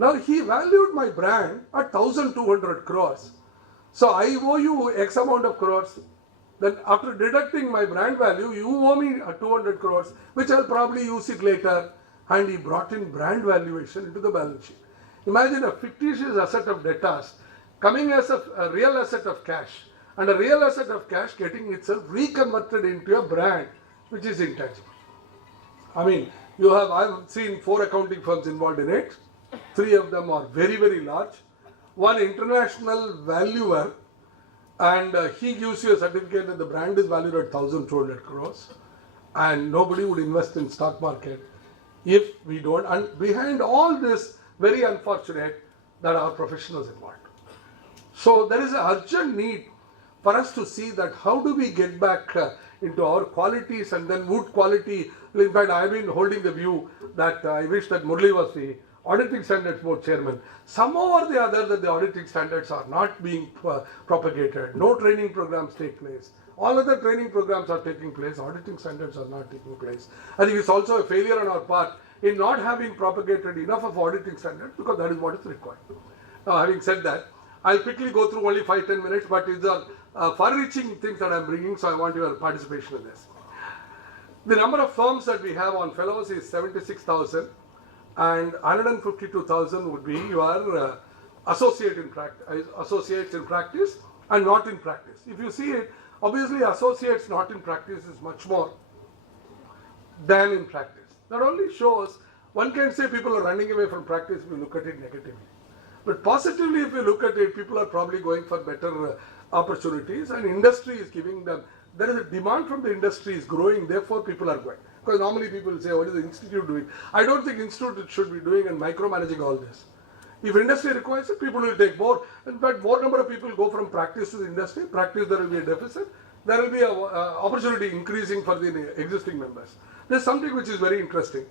Now he valued my brand at 1,200 crores. So I owe you X amount of crores. Then after deducting my brand value, you owe me 200 crores, which I'll probably use it later. And he brought in brand valuation into the balance sheet. Imagine a fictitious asset of debtors coming as a real asset of cash, and a real asset of cash getting itself reconverted into a brand which is intangible. I mean, I've seen 4 accounting firms involved in it. 3 of them are very, very large. One international valuer, and he gives you a certificate that the brand is valued at 1,200 crores, and nobody would invest in stock market if we don't. And behind all this, very unfortunate that our professionals involved. So there is an urgent need for us to see that how do we get back into our qualities, and then wood quality. In fact, I have been holding the view that I wish that Murli was the Auditing Standards Board chairman. Somehow or the other that the auditing standards are not being propagated. No training programs take place. All other training programs are taking place. Auditing standards are not taking place. I think it's also a failure on our part in not having propagated enough of auditing standards, because that is what is required. Now, having said that, I'll quickly go through only 5-10 minutes, but these are far-reaching things that I'm bringing, so I want your participation in this. The number of firms that we have on fellows is 76,000, and 152,000 would be your associates in practice and not in practice. If you see it, obviously associates not in practice is much more than in practice. That only shows, one can say people are running away from practice if you look at it negatively. But positively, if you look at it, people are probably going for better opportunities, and industry is giving them. There is a demand from the industry is growing, therefore people are going. Because normally people say, what is the institute doing? I don't think institute should be doing and micromanaging all this. If industry requires it, people will take more. In fact, more number of people go from practice to the industry. Practice, there will be a deficit. There will be an opportunity increasing for the existing members. There's something which is very interesting.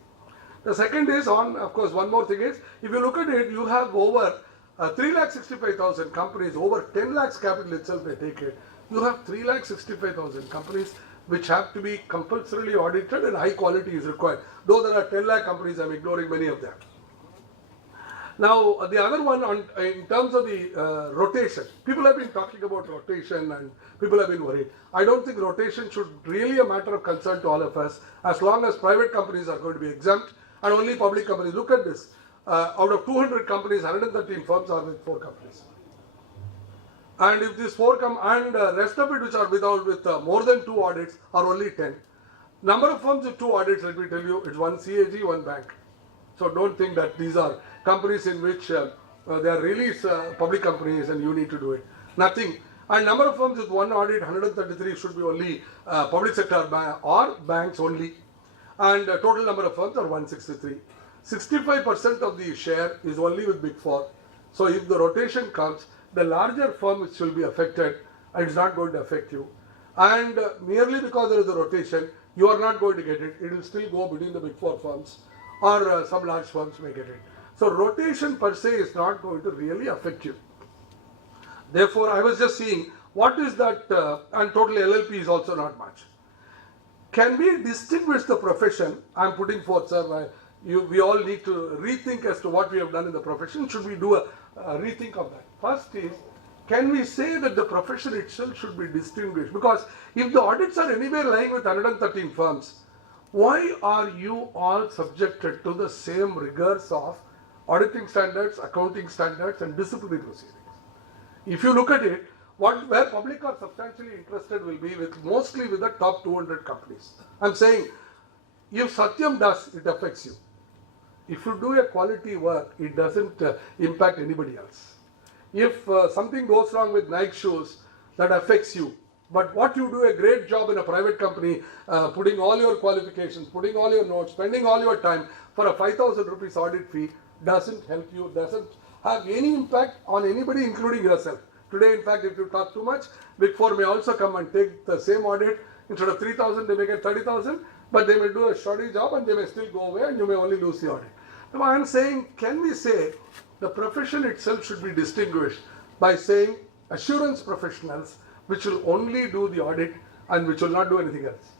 The second is on, of course, one more thing is, if you look at it, you have over 3,65,000 companies, over 10 lakhs capital itself they take it. You have 3,65,000 companies which have to be compulsorily audited, and high quality is required. Though there are 10 lakh companies, I'm ignoring many of them. Now, the other one in terms of the rotation, people have been talking about rotation and people have been worried. I don't think rotation should really a matter of concern to all of us, as long as private companies are going to be exempt and only public companies. Look at this. Out of 200 companies, 113 firms are with 4 companies. And if these 4 come, and rest of it which are with more than 2 audits are only 10. Number of firms with 2 audits, let me tell you, it's 1 CAG, 1 bank. So don't think that these are companies in which they are really public companies and you need to do it. Nothing. And number of firms with 1 audit, 133 should be only public sector or banks only. And total number of firms are 163. 65% of the share is only with Big 4. So if the rotation comes, the larger firm which will be affected, and it's not going to affect you. And merely because there is a rotation, you are not going to get it. It will still go between the Big 4 firms, or some large firms may get it. So rotation per se is not going to really affect you. Therefore, I was just seeing what is that, and total LLP is also not much. Can we distinguish the profession? I am putting forth, sir, we all need to rethink as to what we have done in the profession. Should we do a rethink of that? First is, can we say that the profession itself should be distinguished? Because if the audits are anywhere lying with 113 firms, why are you all subjected to the same rigors of auditing standards, accounting standards, and disciplinary proceedings? If you look at it, where public are substantially interested will be mostly with the top 200 companies. I'm saying, if Satyam does, it affects you. If you do a quality work, it doesn't impact anybody else. If something goes wrong with Nike shoes, that affects you. But what you do a great job in a private company, putting all your qualifications, putting all your notes, spending all your time for a 5,000 rupees audit fee, doesn't help you, doesn't have any impact on anybody, including yourself. Today, in fact, if you talk too much, Big 4 may also come and take the same audit. Instead of 3,000, they may get 30,000, but they may do a shoddy job and they may still go away and you may only lose the audit. Now, I am saying, can we say the profession itself should be distinguished by saying assurance professionals which will only do the audit and which will not do anything else.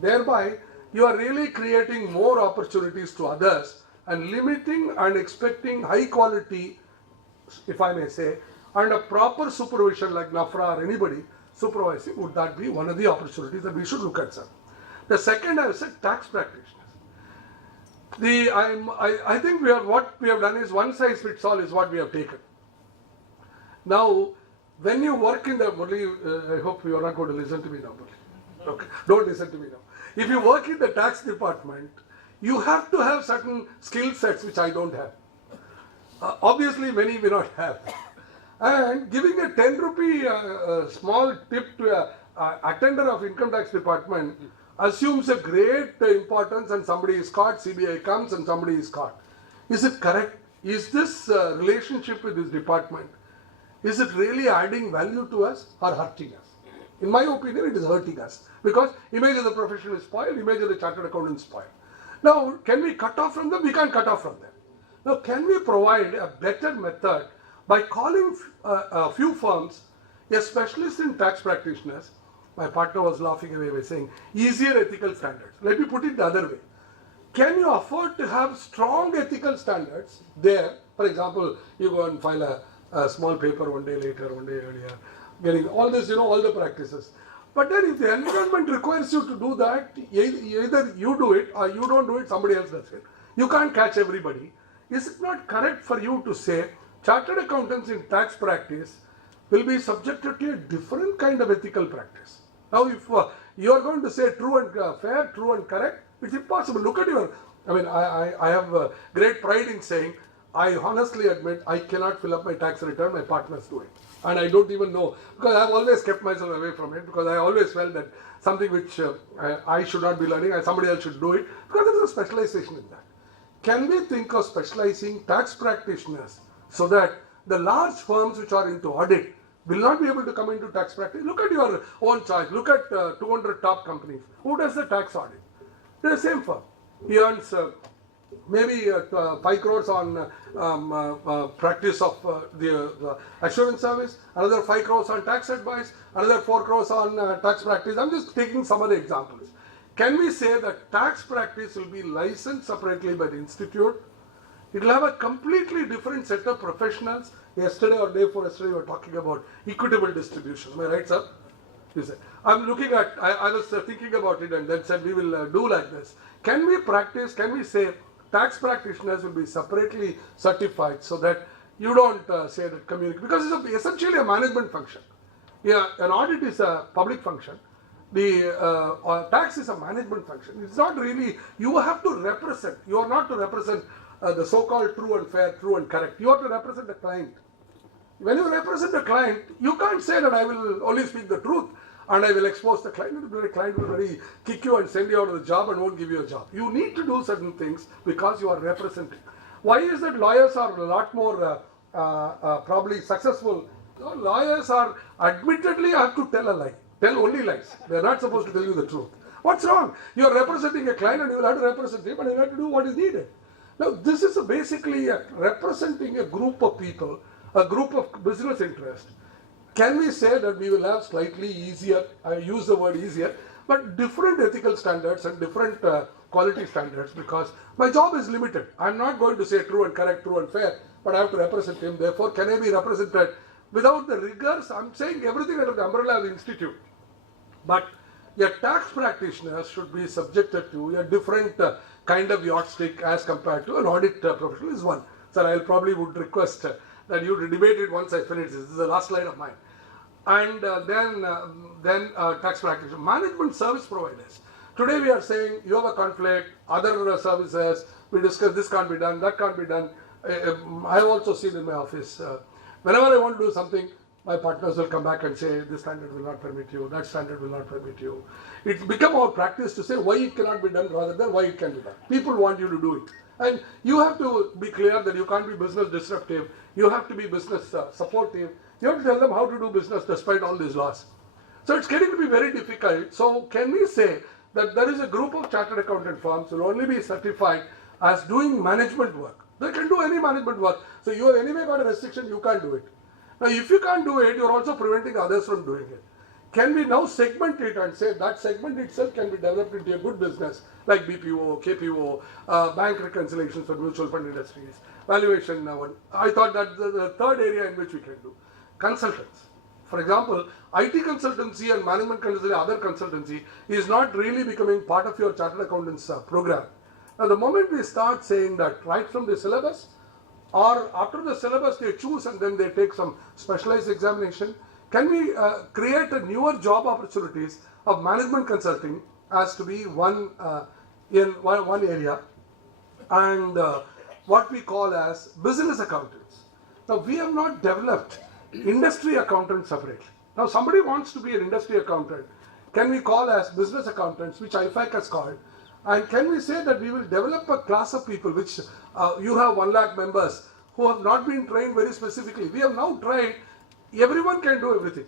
Thereby, you are really creating more opportunities to others and limiting and expecting high quality, if I may say, and a proper supervision like NAFRA or anybody supervising, would that be one of the opportunities that we should look at, sir? The second, I said tax practitioners. I think what we have done is one size fits all is what we have taken. Now, when you work in the, I hope you are not going to listen to me now, Murli. Okay, don't listen to me now. If you work in the tax department, you have to have certain skill sets which I don't have. Obviously, many may not have. And giving a 10 rupee small tip to a attender of income tax department assumes a great importance, and somebody is caught, CBI comes and somebody is caught. Is it correct? Is this relationship with this department, is it really adding value to us or hurting us? In my opinion, it is hurting us, because image of the profession is spoiled, image of the chartered accountant is spoiled. Now, can we cut off from them? We can't cut off from them. Now, can we provide a better method by calling a few firms, a specialist in tax practitioners? My partner was laughing away by saying, easier ethical standards. Let me put it the other way. Can you afford to have strong ethical standards there? For example, you go and file a small paper one day later, one day earlier, getting all this, all the practices. But then if the environment requires you to do that, either you do it or you don't do it, somebody else does it. You can't catch everybody. Is it not correct for you to say chartered accountants in tax practice will be subjected to a different kind of ethical practice? Now, if you are going to say true and fair, true and correct, it's impossible. Look at I have great pride in saying, I honestly admit I cannot fill up my tax return, my partners do it. And I don't even know, because I have always kept myself away from it, because I always felt that something which I should not be learning and somebody else should do it, because there is a specialization in that. Can we think of specializing tax practitioners so that the large firms which are into audit will not be able to come into tax practice? Look at your own choice. Look at 200 top companies. Who does the tax audit? They're the same firm. He earns maybe 5 crores on practice of the assurance service, another 5 crores on tax advice, another 4 crores on tax practice. I'm just taking some other examples. Can we say that tax practice will be licensed separately by the institute? It will have a completely different set of professionals. Yesterday or day before yesterday we were talking about equitable distribution. Am I right, sir? You said. I'm looking at, I was thinking about it and then said we will do like this. Can we say tax practitioners will be separately certified so that you don't say that community, because it's essentially a management function. Yeah, an audit is a public function. The tax is a management function. It's not really, you have to represent, you are not to represent the so-called true and fair, true and correct. You have to represent the client. When you represent the client, you can't say that I will only speak the truth and I will expose the client. The client will really kick you and send you out of the job and won't give you a job. You need to do certain things because you are representing. Why is that lawyers are a lot more probably successful? Lawyers are admittedly have to tell a lie. Tell only lies. They are not supposed to tell you the truth. What's wrong? You are representing a client and you will have to represent him and you will have to do what is needed. Now, this is basically representing a group of people, a group of business interests. Can we say that we will have slightly easier, I use the word easier, but different ethical standards and different quality standards, because my job is limited. I'm not going to say true and correct, true and fair, but I have to represent him. Therefore, can I be represented without the rigors? I'm saying everything under the umbrella of the institute. But a tax practitioner should be subjected to a different kind of yardstick as compared to an audit professional is one. Sir, I probably would request that you debate it once I finish this. This is the last slide of mine. And then tax practitioner, management service providers. Today we are saying you have a conflict, other services, we discuss this can't be done, that can't be done. I have also seen in my office, whenever I want to do something, my partners will come back and say, this standard will not permit you, that standard will not permit you. It's become our practice to say why it cannot be done rather than why it can be done. People want you to do it. And you have to be clear that you can't be business disruptive, you have to be business supportive, you have to tell them how to do business despite all these laws. So it's getting to be very difficult. So can we say that there is a group of chartered accountant firms who will only be certified as doing management work? They can do any management work. So you have anyway got a restriction, you can't do it. Now if you can't do it, you are also preventing others from doing it. Can we now segment it and say that segment itself can be developed into a good business like BPO, KPO, bank reconciliations for mutual fund industries, valuation. I thought that the third area in which we can do consultants. For example, IT consultancy and management consultancy, other consultancy is not really becoming part of your chartered accountants program. Now, the moment we start saying that right from the syllabus or after the syllabus they choose and then they take some specialized examination, can we create a newer job opportunities of management consulting as to be one area, and what we call as business accountants. Now, we have not developed industry accountants separately. Now, somebody wants to be an industry accountant. Can we call as business accountants, which IFAC has called, and can we say that we will develop a class of people, which you have 1 lakh members who have not been trained very specifically. We have now tried. Everyone can do everything,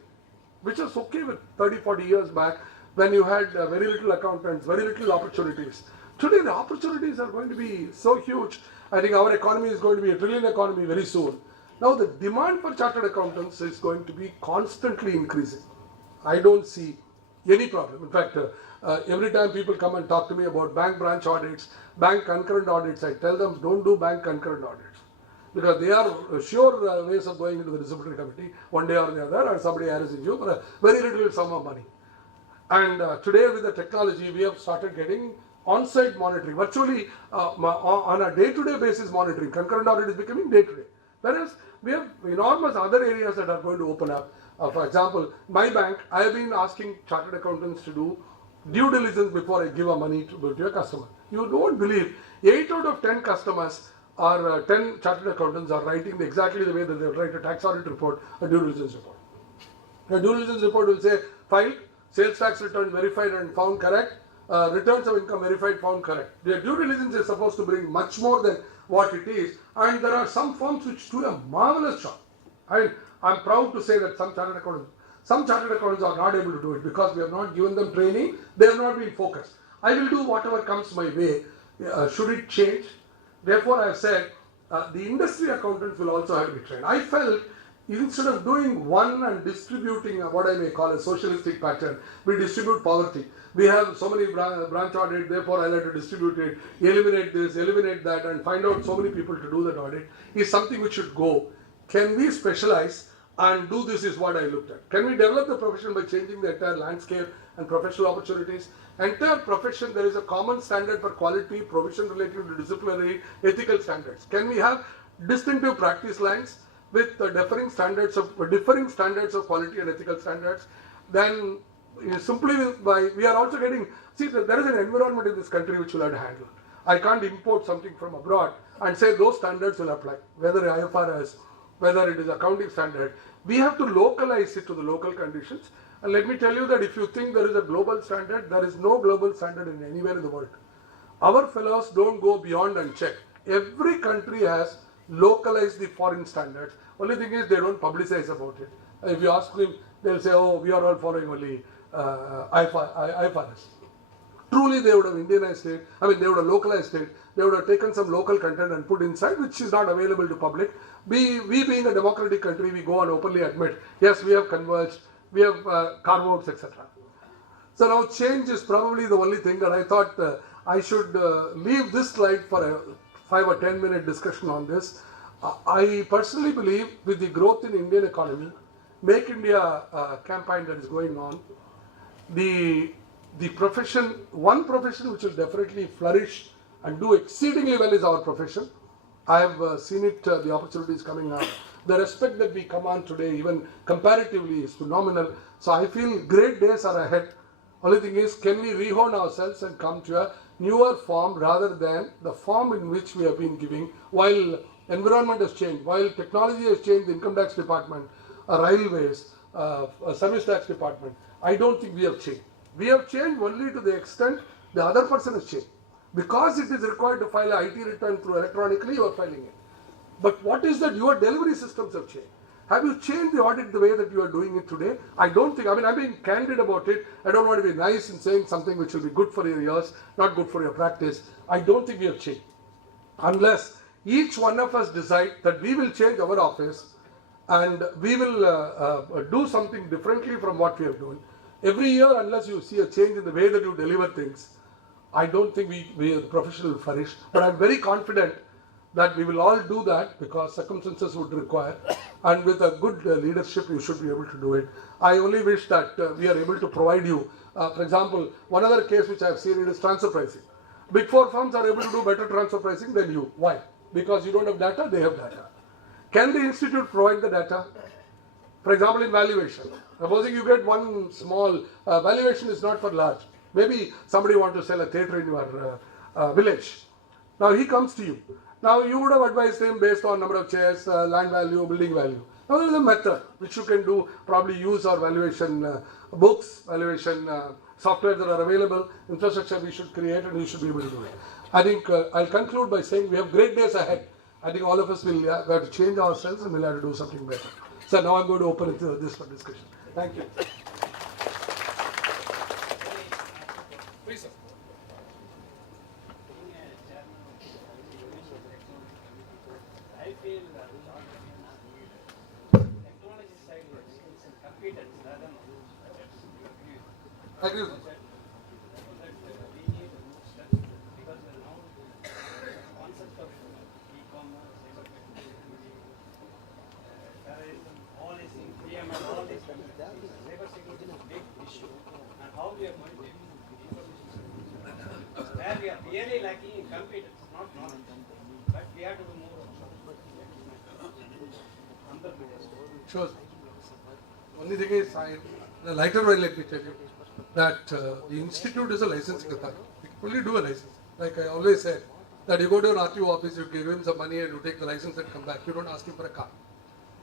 which was okay with 30-40 years back when you had very little accountants, very little opportunities. Today the opportunities are going to be so huge. I think our economy is going to be a trillion economy very soon. Now the demand for chartered accountants is going to be constantly increasing. I don't see any problem. In fact, every time people come and talk to me about bank branch audits, bank concurrent audits, I tell them don't do bank concurrent audits. Because they are sure ways of going into the disciplinary committee one day or the other, and somebody harassing you for a very little sum of money. And today with the technology, we have started getting on-site monitoring, virtually on a day-to-day basis monitoring. Concurrent audit is becoming day-to-day. Whereas we have enormous other areas that are going to open up. For example, my bank, I have been asking chartered accountants to do due diligence before I give a money to a customer. You don't believe 8 out of 10 customers or 10 chartered accountants are writing exactly the way that they write a tax audit report, a due diligence report. A due diligence report will say filed, sales tax return verified and found correct, returns of income verified, found correct. Their due diligence is supposed to bring much more than what it is, and there are some firms which do a marvelous job. I'm proud to say that some chartered accountants are not able to do it because we have not given them training, they have not been focused. I will do whatever comes my way. Should it change? Therefore, I have said the industry accountants will also have to be trained. I felt instead of doing one and distributing what I may call a socialistic pattern, we distribute poverty. We have so many branch audit, therefore I like to distribute it, eliminate this, eliminate that, and find out so many people to do that audit is something which should go. Can we specialize and do this is what I looked at. Can we develop the profession by changing the entire landscape and professional opportunities? Entire profession, there is a common standard for quality, provision related to disciplinary, ethical standards. Can we have distinctive practice lines with differing standards of quality and ethical standards? Then simply we are also getting, see, there is an environment in this country which will have to handle. I can't import something from abroad and say those standards will apply, whether IFRS, whether it is accounting standard. We have to localize it to the local conditions. And let me tell you that if you think there is a global standard, there is no global standard in anywhere in the world. Our fellows don't go beyond and check. Every country has localized the foreign standards. Only thing is they don't publicize about it. If you ask them, they'll say, oh, we are all following only IFRS. Truly they would have Indianized it, they would have localized it, they would have taken some local content and put inside which is not available to public. We being a democratic country, we go and openly admit, yes, we have converged, we have carve-outs, etc. So now change is probably the only thing that I thought I should leave this slide for a 5 or 10 minute discussion on this. I personally believe with the growth in Indian economy, Make India campaign that is going on, the profession, one profession which will definitely flourish and do exceedingly well is our profession. I have seen it, the opportunities coming up. The respect that we command today, even comparatively, is phenomenal. So I feel great days are ahead. Only thing is, can we rehone ourselves and come to a newer form rather than the form in which we have been giving, while environment has changed, while technology has changed, the income tax department, railways, service tax department. I don't think we have changed. We have changed only to the extent the other person has changed. Because it is required to file an IT return through electronically, you are filing it. But what is that your delivery systems have changed? Have you changed the audit the way that you are doing it today? I don't think, I'm being candid about it. I don't want to be nice in saying something which will be good for your ears, not good for your practice. I don't think we have changed. Unless each one of us decide that we will change our office and we will do something differently from what we have done. every year, unless you see a change in the way that you deliver things, I don't think we the profession will flourish. But I'm very confident that we will all do that because circumstances would require, and with a good leadership, you should be able to do it. I only wish that we are able to provide you. For example, one other case which I have seen is transfer pricing. Big four firms are able to do better transfer pricing than you. Why? Because you don't have data, they have data. Can the institute provide the data? For example, in valuation. Supposing you get one small, valuation is not for large. Maybe somebody wants to sell a theatre in your village. Now he comes to you. Now you would have advised him based on number of chairs, land value, building value. Now there is a method which you can do, probably use our valuation books, valuation software that are available, infrastructure we should create and we should be able to do it. I think I'll conclude by saying we have great days ahead. I think all of us will have to change ourselves and we'll have to do something better. So now I'm going to open this for discussion. Thank you. Please, sir. I feel that technology side is competence rather than I agree. because now concept of e-commerce, terrorism, all these things, PMI, all these things, cyber security is a big issue, and how we are going to information where we are really lacking in competence, not knowledge, but we have to do more. Sure. Only thing is, the lighter way, let me tell you, that the institute is a licensing authority. We can only do a license. Like I always said, that you go to an RTO office, you give him some money and you take the license and come back. You don't ask him for a car.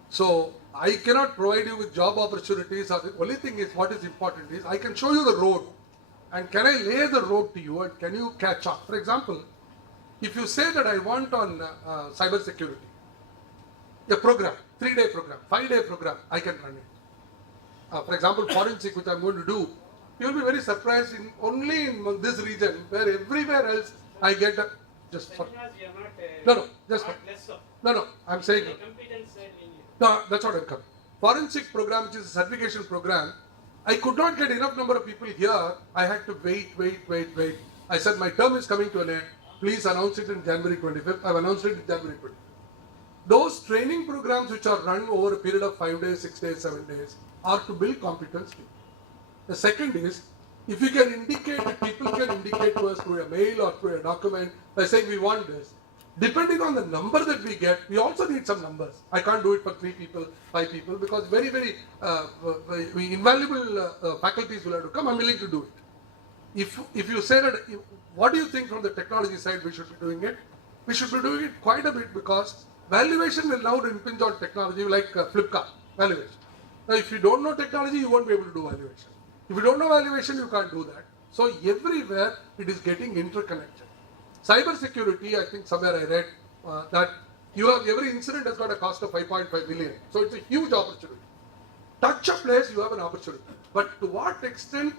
So I cannot provide you with job opportunities. The only thing is, what is important is, I can show you the road. And can I lay the road to you and can you catch up? For example, if you say that I want on cyber security, a program, 3-day program, 5-day program, I can run it. For example, forensic, which I'm going to do, you will be very surprised in only in this region where everywhere else I get a, just for, no, I'm saying, no, that's what I'm coming. Forensic program, which is a certification program, I could not get enough number of people here. I had to wait. I said my term is coming to an end. Please announce it in January 25th. I've announced it in January 25th. Those training programs which are run over a period of 5 days, 6 days, 7 days are to build competence. The second is, if you can indicate, people can indicate to us through a mail or through a document by saying we want this. Depending on the number that we get, we also need some numbers. I can't do it for 3 people, 5 people because very invaluable faculties will have to come. I'm willing to do it. If you say that, what do you think from the technology side we should be doing it? We should be doing it quite a bit because valuation will now impinge on technology like Flipkart valuation. Now, if you don't know technology, you won't be able to do valuation. If you don't know valuation, you can't do that. So everywhere it is getting interconnected. Cyber security, I think somewhere I read that every incident has got a cost of 5.5 billion. So it's a huge opportunity. Touch a place, you have an opportunity. But to what extent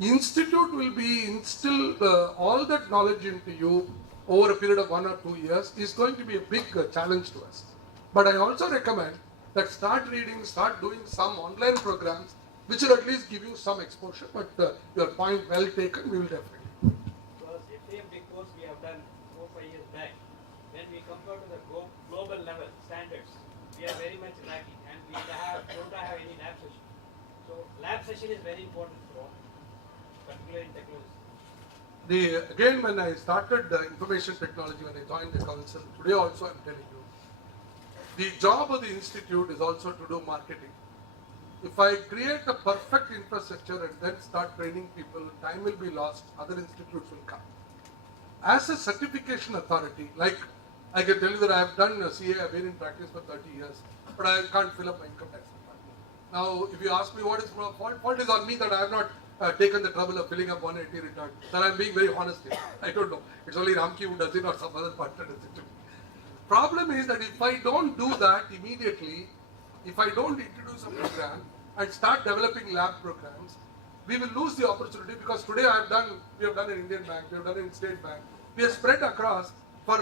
institute will be instill all that knowledge into you over a period of 1 or 2 years is going to be a big challenge to us. But I also recommend that start reading, start doing some online programs which will at least give you some exposure. But your point well taken, we will definitely. Because the same big course we have done 4-5 years back, when we compare to the global level standards, we are very much lacking and we don't have any lab session. So lab session is very important for all, particularly in technology. Again, when I started information technology, when I joined the council, today also I'm telling you, the job of the institute is also to do marketing. If I create a perfect infrastructure and then start training people, time will be lost, other institutes will come. As a certification authority, like I can tell you that I have done CA, I've been in practice for 30 years, but I can't fill up my income tax department. Now, if you ask me what is my fault is on me that I have not taken the trouble of filling up 180 return. Sir, I'm being very honest here. I don't know. It's only Ramki who does it or some other partner does it to me. Problem is that if I don't do that immediately, if I don't introduce a program and start developing lab programs, we will lose the opportunity because today we have done in Indian Bank, we have done in State Bank. We have spread across for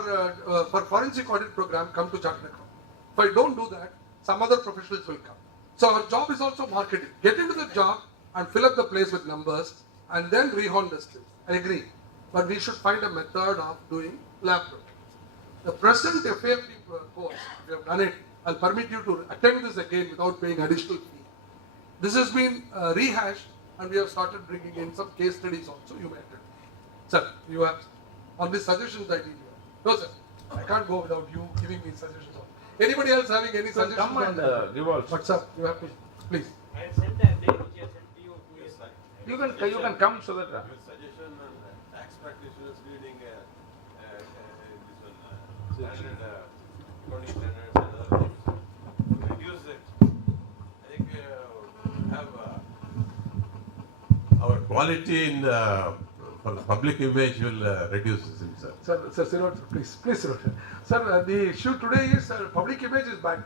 forensic audit program, come to chartered account. If I don't do that, some other professionals will come. So our job is also marketing. Get into the job and fill up the place with numbers and then rehorn the stream. I agree. But we should find a method of doing lab work. The present FAMP course, we have done it. I'll permit you to attend this again without paying additional fee. This has been rehashed and we have started bringing in some case studies also. You may attend. Sir, you have on these suggestions I need you. No, sir. I can't go without you giving me suggestions. Anybody else having any suggestions? Come and give also. What's up? You have to, please. I have sent a mail which I sent to you 2 years back. You can come so that. Your suggestion on tax practitioners reading this one, standard accounting standards and other things. Reduce it. I think have our quality in the for the public image will reduce this. Sir, Sirot, please, Sirot. Sir, the issue today is public image is bad.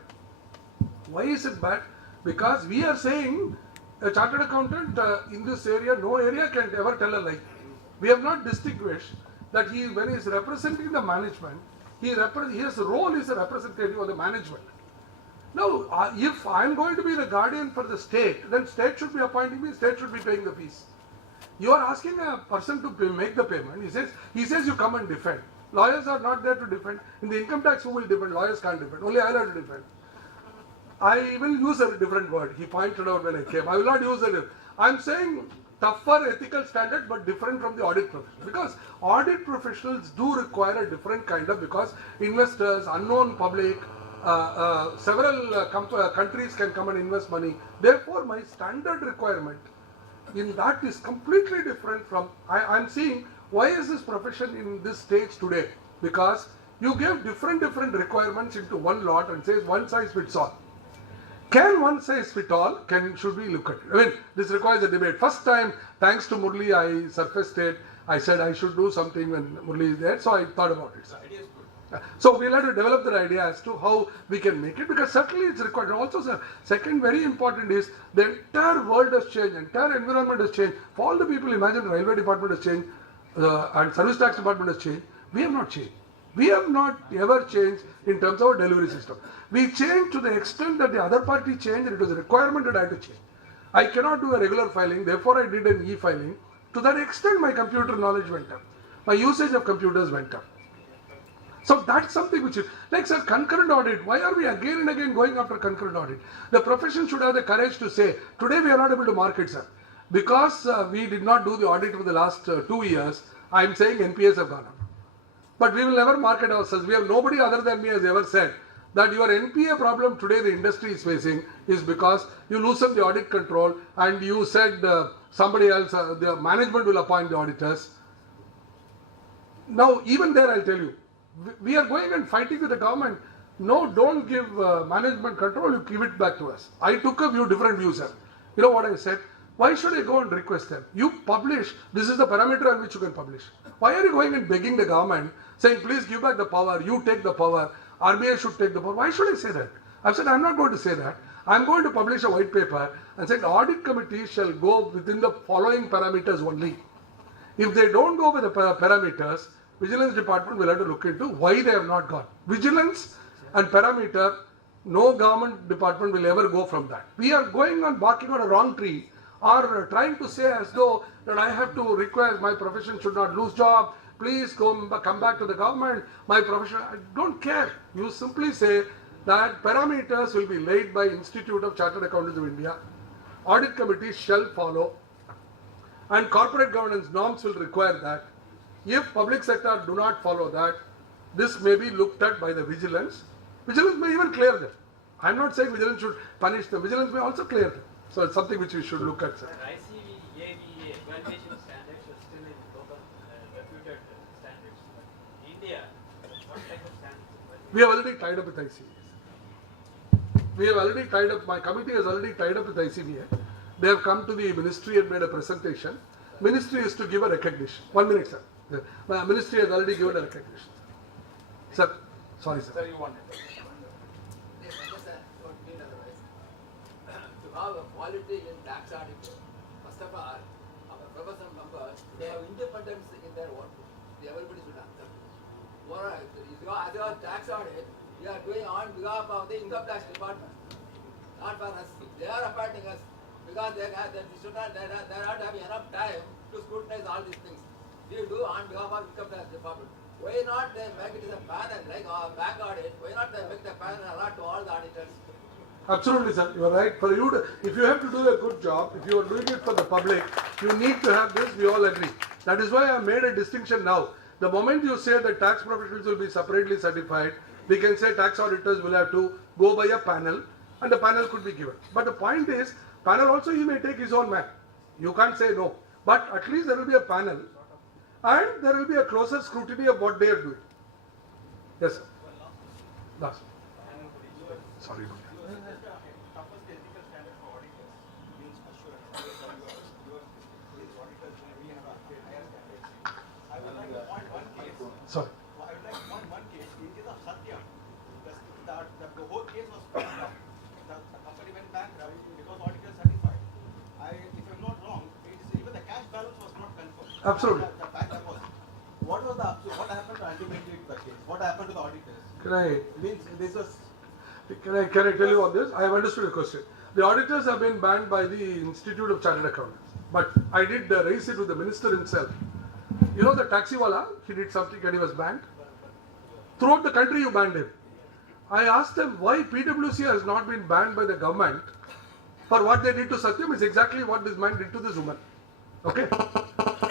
Why is it bad? Because we are saying a chartered accountant in this area, no area can ever tell a lie. We have not distinguished that when he is representing the management, his role is a representative of the management. Now, if I am going to be the guardian for the state, then state should be appointing me, state should be paying the fees. You are asking a person to make the payment. He says you come and defend. Lawyers are not there to defend. In the income tax, who will defend? Lawyers can't defend. Only I will have to defend. I will use a different word. He pointed out when I came. I will not use it. I am saying tougher ethical standard, but different from the audit profession. Because audit professionals do require a different kind of, because investors, unknown public, several countries can come and invest money. Therefore, my standard requirement in that is completely different from, I am seeing why is this profession in this stage today? Because you give different requirements into one lot and says one size fits all. Can one size fit all? Should we look at it? I mean, this requires a debate. First time, thanks to Murli, I surfaced it. I said I should do something when Murli is there, so I thought about it. The idea is good. So we'll have to develop that idea as to how we can make it, because certainly it's required. Also, sir, second very important is the entire world has changed, entire environment has changed. For all the people, imagine the railway department has changed and service tax department has changed. We have not changed. We have not ever changed in terms of our delivery system. We changed to the extent that the other party changed, and it was a requirement that I had to change. I cannot do a regular filing, therefore I did an e-filing. To that extent, my computer knowledge went up. My usage of computers went up. So that's something which is, like sir, concurrent audit. Why are we again and again going after concurrent audit? The profession should have the courage to say, today we are not able to market, sir. Because we did not do the audit for the last 2 years, I am saying NPAs have gone up. But we will never market ourselves. We have nobody other than me has ever said that your NPA problem today the industry is facing is because you loosen the audit control and you said somebody else, the management will appoint the auditors. Now even there I'll tell you, we are going and fighting with the government. No, don't give management control, you give it back to us. I took a different view, sir. You know what I said? Why should I go and request them? You publish, this is the parameter on which you can publish. Why are you going and begging the government, saying please give back the power, you take the power, RBI should take the power? Why should I say that? I've said I'm not going to say that. I'm going to publish a white paper and say the audit committee shall go within the following parameters only. If they don't go with the parameters, Vigilance Department will have to look into why they have not gone. Vigilance and parameter, no government department will ever go from that. We are going on barking on a wrong tree, or trying to say as though that I have to request my profession should not lose job, please come back to the government, my profession, I don't care. You simply say that parameters will be laid by Institute of Chartered Accountants of India, audit committee shall follow, and corporate governance norms will require that. If public sector do not follow that, this may be looked at by the vigilance. Vigilance may even clear them. I am not saying vigilance should punish them. Vigilance may also clear them. So it's something which we should look at, sir. ICAI evaluation standards are still in global reputed standards. India, what type of standards? We have already tied up with ICBA. We have already tied up, my committee has already tied up with ICBA. They have come to the ministry and made a presentation. Ministry is to give a recognition. 1 minute, sir. The ministry has already given a recognition. Sir, sorry, sir. Sir, you wanted. They understand what mean otherwise. To have a quality in tax audit, first of all, our professional members, they have independence in their work. Everybody should answer. As your tax audit, we are doing on behalf of the income tax department, not for us. They are appointing us. because they should not have enough time to scrutinize all these things. We do on behalf of income tax department. Why not they make it as a panel like bank audit? Why not they make the panel allot to all the auditors? Absolutely, sir. You are right. For you, if you have to do a good job, if you are doing it for the public, you need to have this. We all agree. That is why I made a distinction now. The moment you say that tax professionals will be separately certified, we can say tax auditors will have to go by a panel, and the panel could be given. But the point is, panel also he may take his own man. You can't say no. But at least there will be a panel, and there will be a closer scrutiny of what they are doing. Yes, sir. Last. Sorry. No. Toughest ethical standard for auditors means assurance. Your auditors, we have a higher standards. I would like to point one case. Sorry. I would like to point one case. It is a Satya. The whole case was closed down. The company went bankrupt because auditors certified. If I'm not wrong, it is even the cash balance was not confirmed. Absolutely. The bank deposit. What happened to ultimately the case? What happened to the auditors? Can I? Means this was. Can I tell you on this? I have understood your question. The auditors have been banned by the Institute of Chartered Accountants. But I did raise it with the minister himself. You know the taxiwala, he did something and he was banned. Throughout the country you banned him. I asked them why PwC has not been banned by the government for what they did to Satyam is exactly what this man did to this woman. Okay?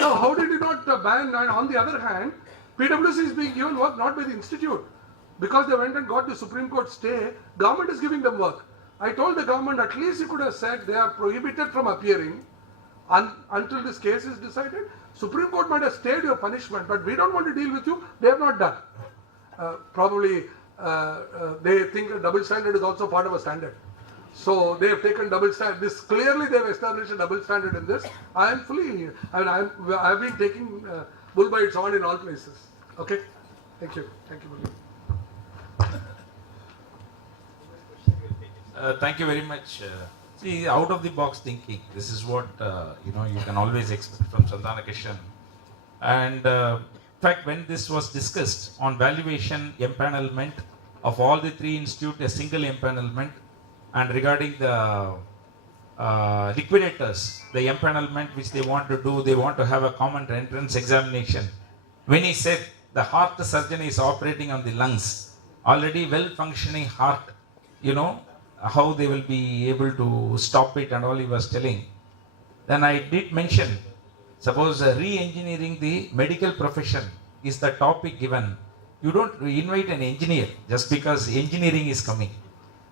Now how did he not ban, and on the other hand, PwC is being given work not by the institute. Because they went and got the Supreme Court stay, government is giving them work. I told the government at least you could have said they are prohibited from appearing until this case is decided. Supreme Court might have stayed your punishment, but we don't want to deal with you. They have not done. Probably they think a double standard is also part of a standard. So they have taken double standard. This clearly they have established a double standard in this. I am fully, I have been taking bull by its horn in all places. Okay? Thank you. Thank you. Thank you very much. See, out of the box thinking. This is what you can always expect from Santana Kishan. And in fact, when this was discussed on valuation empanelment of all the three institutes, a single empanelment, and regarding the liquidators, the empanelment which they want to do, they want to have a common entrance examination. When he said the heart surgeon is operating on the lungs, already well functioning heart, how they will be able to stop it and all he was telling. Then I did mention, suppose re-engineering the medical profession is the topic given. You don't invite an engineer just because engineering is coming.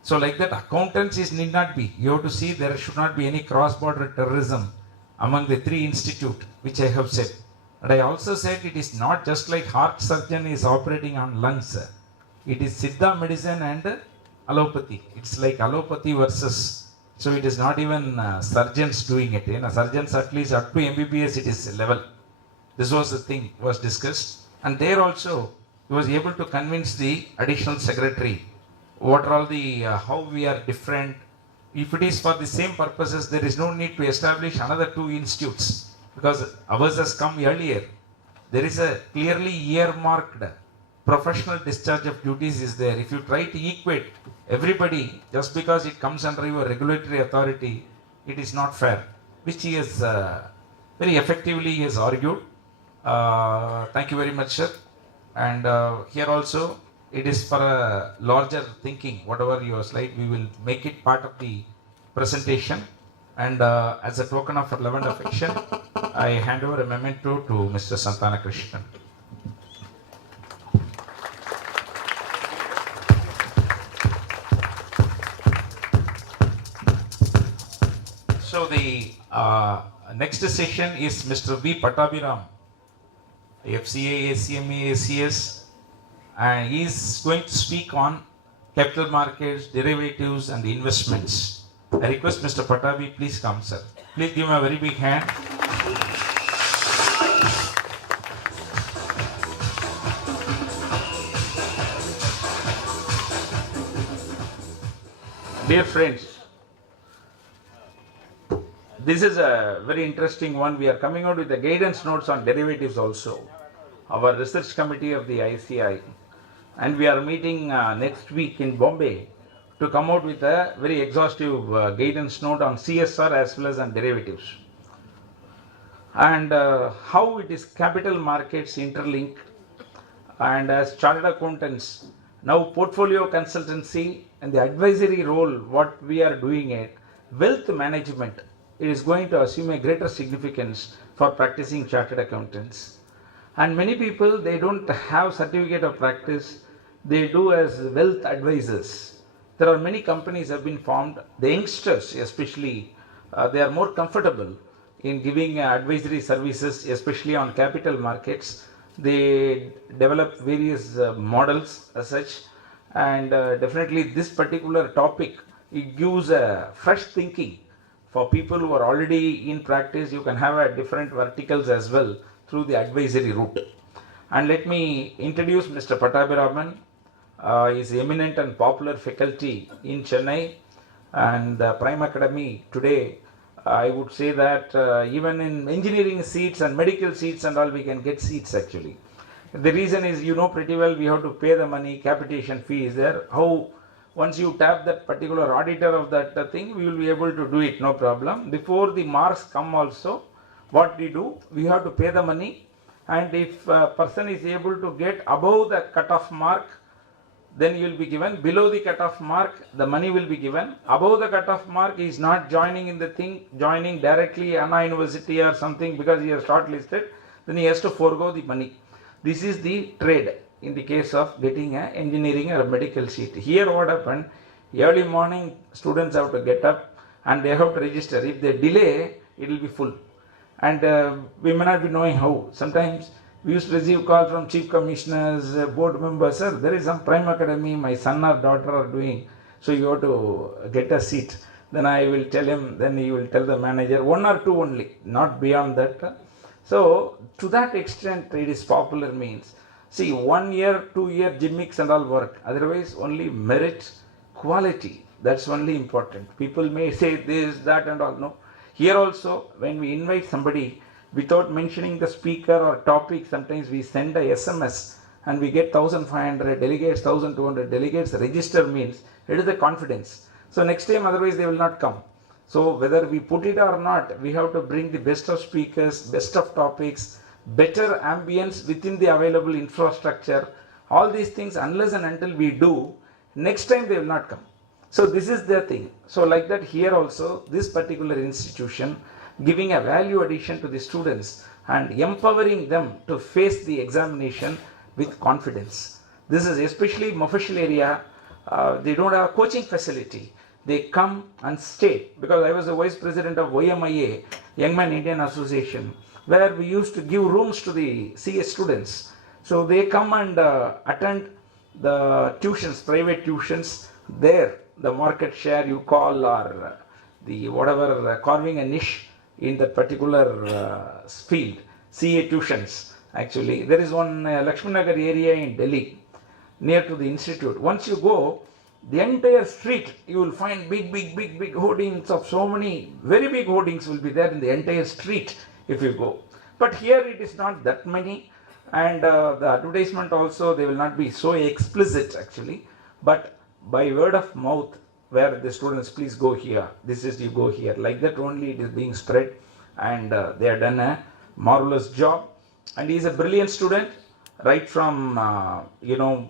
So like that, accountants need not be. You have to see there should not be any cross-border terrorism among the three institutes, which I have said. And I also said it is not just like heart surgeon is operating on lungs. It is Siddha medicine and allopathy. It's like allopathy versus, so it is not even surgeons doing it. Surgeons at least up to MBBS it is level. This was the thing was discussed, and there also he was able to convince the additional secretary what are all the how we are different. If it is for the same purposes, there is no need to establish another two institutes because ours has come earlier. There is a clearly earmarked professional discharge of duties is there. If you try to equate everybody just because it comes under your regulatory authority, it is not fair, which he has very effectively he has argued. Thank you very much, sir. And here also it is for a larger thinking. Whatever your slide, we will make it part of the presentation. And as a token of love and affection, I hand over a memento to Mr. Santana Krishnan. So the next session is Mr. V. Pattabhiram, FCA, ACMA, ACS, and he is going to speak on capital markets, derivatives, and investments. I request Mr. Pattabhi, please come, sir. Please give him a very big hand. Dear friends, this is a very interesting one. We are coming out with the guidance notes on derivatives also. Our research committee of the ICAI, and we are meeting next week in Bombay to come out with a very exhaustive guidance note on CSR as well as on derivatives. And how it is capital markets interlinked, and as chartered accountants, now portfolio consultancy and the advisory role, what we are doing it, wealth management, it is going to assume a greater significance for practicing chartered accountants. And many people, they don't have certificate of practice, they do as wealth advisors. There are many companies have been formed, the youngsters especially, they are more comfortable in giving advisory services, especially on capital markets. They develop various models as such, and definitely this particular topic, it gives a fresh thinking for people who are already in practice. You can have a different verticals as well through the advisory route. And let me introduce Mr. Pattabhiraman. He is eminent and popular faculty in Chennai, and the Prime Academy today, I would say that even in engineering seats and medical seats and all, we can get seats actually. The reason is, you know pretty well, we have to pay the money, capitation fee is there. How once you tap that particular auditor of that thing, we will be able to do it, no problem. Before the marks come also, what we do, we have to pay the money, and if a person is able to get above the cutoff mark, then you will be given. Below the cutoff mark, the money will be given. Above the cutoff mark, he is not joining in the thing, joining directly Anna University or something because he is shortlisted, then he has to forego the money. This is the trade in the case of getting an engineering or a medical seat. Here what happened, early morning students have to get up and they have to register. If they delay, it will be full. And we may not be knowing how. Sometimes we used to receive call from chief commissioners, board members, sir, there is some Prime Academy, my son or daughter are doing, so you have to get a seat. Then I will tell him, then he will tell the manager, one or two only, not beyond that. So to that extent it is popular means. See, 1 year, 2 year gimmicks and all work. Otherwise only merit, quality, that's only important. People may say this, that and all. No. Here also, when we invite somebody, without mentioning the speaker or topic, sometimes we send a SMS and we get 1500 delegates, 1200 delegates. Register means it is the confidence. So next time otherwise they will not come. So whether we put it or not, we have to bring the best of speakers, best of topics, better ambience within the available infrastructure. All these things, unless and until we do, next time they will not come. So this is the thing. So like that here also, this particular institution giving a value addition to the students and empowering them to face the examination with confidence. This is especially Mofficial area, they don't have a coaching facility. They come and stay, because I was the vice president of YMIA, Young Men Indian Association, where we used to give rooms to the CS students. So they come and attend the tuitions, private tuitions. There, the market share you call, or the whatever, carving a niche in that particular field, CA tuitions. Actually, there is one Lakshmi Nagar area in Delhi, near to the institute. Once you go, the entire street, you will find big hoardings of so many, very big hoardings will be there in the entire street if you go. But here it is not that many, and the advertisement also, they will not be so explicit actually, but by word of mouth, where the students, please go here, this is, you go here, like that only it is being spread, and they have done a marvelous job. And he is a brilliant student, right from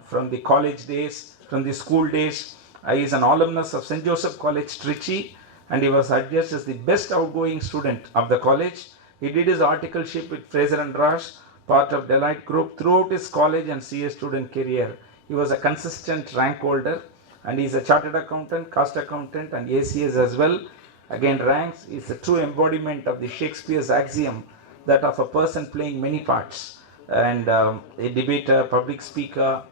from the college days, from the school days. He is an alumnus of St. Joseph College, Trichy, and he was adjudged as the best outgoing student of the college. He did his articleship with Fraser and Rush, part of Deloitte Group. Throughout his college and CA student career, he was a consistent rank holder, and he is a chartered accountant, cost accountant, and ACS as well. Again, ranks is a true embodiment of the Shakespeare's axiom that of a person playing many parts, and a debater, public speaker,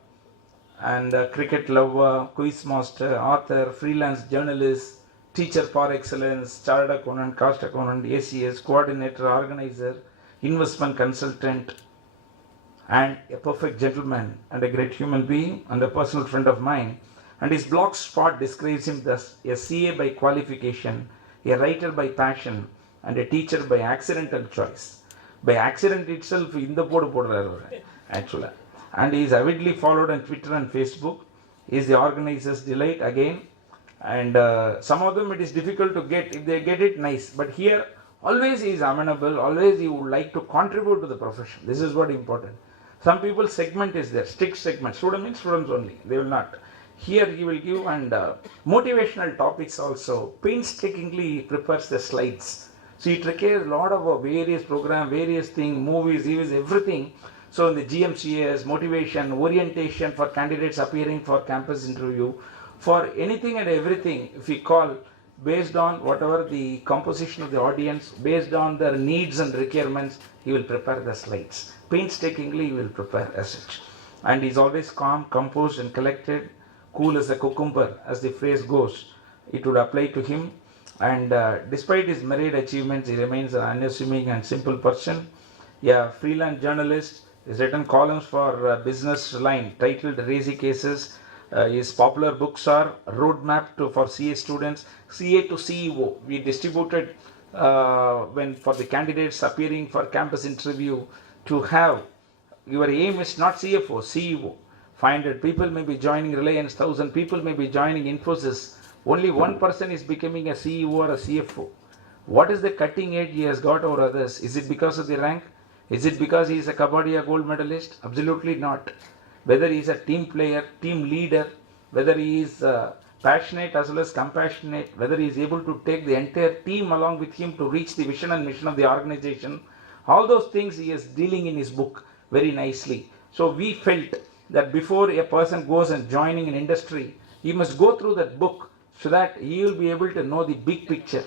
and cricket lover, quiz master, author, freelance journalist, teacher par excellence, chartered accountant, cost accountant, ACS, coordinator, organizer, investment consultant, and a perfect gentleman and a great human being and a personal friend of mine. And his blog spot describes him thus: a CA by qualification, a writer by passion, and a teacher by accidental choice. By accident itself, in the board actually. And he is avidly followed on Twitter and Facebook. He is the organizer's delight again. And some of them it is difficult to get. If they get it, nice. But here, always he is amenable, always he would like to contribute to the profession. This is what important. Some people segment is there, strict segment. Student means students only, they will not. Here he will give, and motivational topics also. Painstakingly he prepares the slides. So he requires a lot of various program, various things, movies, EVs, everything. So in the GMCS, motivation, orientation for candidates appearing for campus interview, for anything and everything, if we call, based on whatever the composition of the audience, based on their needs and requirements, he will prepare the slides. Painstakingly he will prepare as such. And he is always calm, composed and collected, cool as a cucumber, as the phrase goes. It would apply to him. And despite his myriad achievements, he remains an unassuming and simple person. Yeah, freelance journalist. He's written columns for Business Line titled Racy Cases. His popular books are Roadmap for CA students, CA to CEO. We distributed when for the candidates appearing for campus interview to have, your aim is not CFO, CEO. 500 people may be joining Reliance, 1000 people may be joining Infosys. Only one person is becoming a CEO or a CFO. What is the cutting edge he has got over others? Is it because of the rank? Is it because he is a Kabaddi gold medalist? Absolutely not. Whether he is a team player, team leader, whether he is passionate as well as compassionate, whether he is able to take the entire team along with him to reach the vision and mission of the organization, all those things he is dealing in his book very nicely. So we felt that before a person goes and joining an industry, he must go through that book so that he will be able to know the big picture.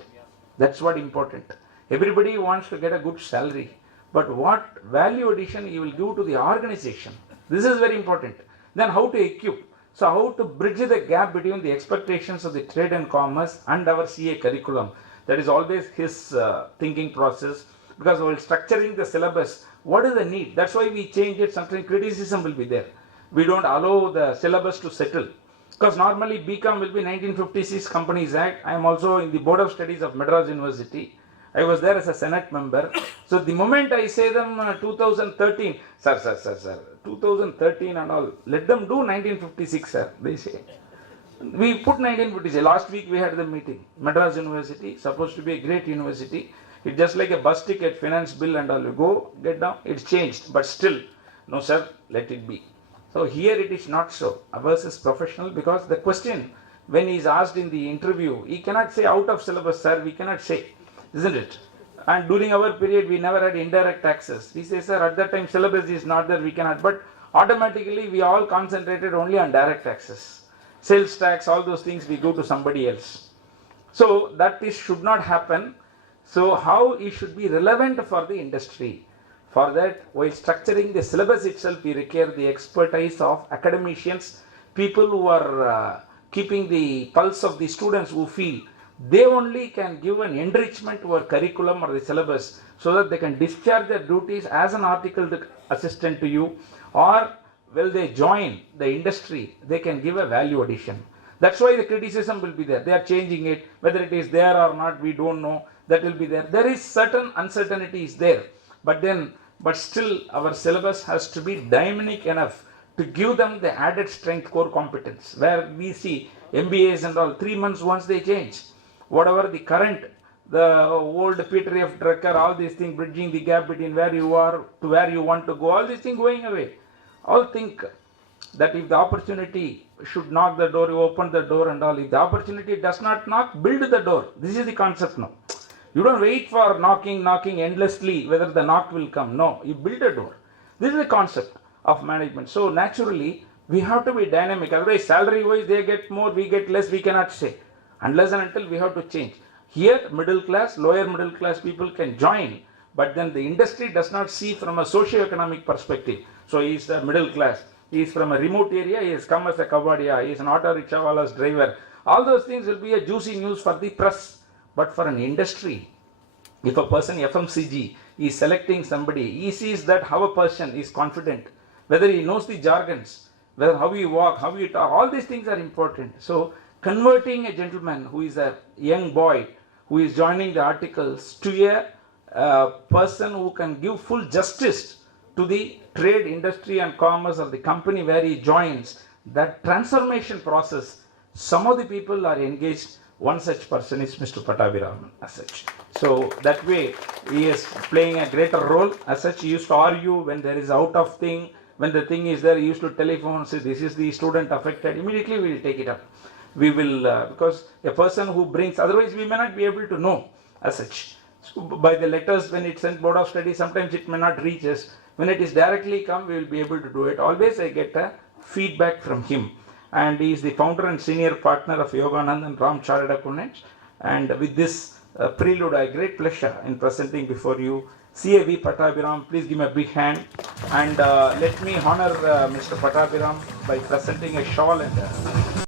That's what important. Everybody wants to get a good salary, but what value addition he will give to the organization. This is very important. Then how to equip. So how to bridge the gap between the expectations of the trade and commerce and our CA curriculum. That is always his thinking process. Because while structuring the syllabus, what is the need? That's why we change it. Sometimes criticism will be there. We don't allow the syllabus to settle. Because normally BCom will be 1956 Companies Act. I am also in the Board of Studies of Madras University. I was there as a Senate member. So the moment I say them 2013, sir, 2013 and all, let them do 1956, sir, they say. We put 1956. Last week we had the meeting. Madras University, supposed to be a great university. It's just like a bus ticket, finance bill and all. You go, get down, it's changed. But still, no sir, let it be. So here it is not so. Ours is professional because the question, when he is asked in the interview, he cannot say out of syllabus, sir, we cannot say. Isn't it? And during our period, we never had indirect taxes. We say, sir, at that time syllabus is not there, we cannot. But automatically, we all concentrated only on direct taxes. Sales tax, all those things we go to somebody else. So that is should not happen. So how it should be relevant for the industry. For that, while structuring the syllabus itself, we require the expertise of academicians, people who are keeping the pulse of the students who feel they only can give an enrichment to our curriculum or the syllabus so that they can discharge their duties as an articled assistant to you, or will they join the industry, they can give a value addition. That's why the criticism will be there. They are changing it. Whether it is there or not, we don't know. That will be there. There is certain uncertainty is there. But still our syllabus has to be dynamic enough to give them the added strength, core competence, where we see MBAs and all, 3 months once they change. Whatever the current, the old Peter F. Drucker, all these things, bridging the gap between where you are to where you want to go, all these things going away. All think that if the opportunity should knock the door, you open the door and all. If the opportunity does not knock, build the door. This is the concept now. You don't wait for knocking endlessly whether the knock will come. No, you build a door. This is the concept of management. So naturally, we have to be dynamic. Otherwise, salary-wise, they get more, we get less, we cannot say. Unless and until we have to change. Here, middle class, lower middle class people can join, but then the industry does not see from a socio-economic perspective. So he is the middle class. He is from a remote area, he has come as a Kabadia, he is an auto rickshaw wala's driver. All those things will be a juicy news for the press. But for an industry, if a person FMCG is selecting somebody, he sees that how a person is confident, whether he knows the jargons, whether how he walk, how he talk, all these things are important. So converting a gentleman who is a young boy who is joining the articles to a person who can give full justice to the trade, industry and commerce of the company where he joins, that transformation process some of the people are engaged. One such person is Mr. Pattabhiraman as such. So that way he is playing a greater role as such. He used to argue when there is out of thing, when the thing is there, he used to telephone, say this is the student affected, immediately we will take it up. We will, because a person who brings, otherwise we may not be able to know as such. So by the letters when it's sent board of studies, sometimes it may not reach us. When it is directly come, we will be able to do it. Always I get a feedback from him. And he is the founder and senior partner of Yoganand and Ram Charada Connect. And with this prelude, I have great pleasure in presenting before you CAV Pattabhiram. Please give me a big hand. And let me honor Mr. Pattabhiram by presenting a shawl and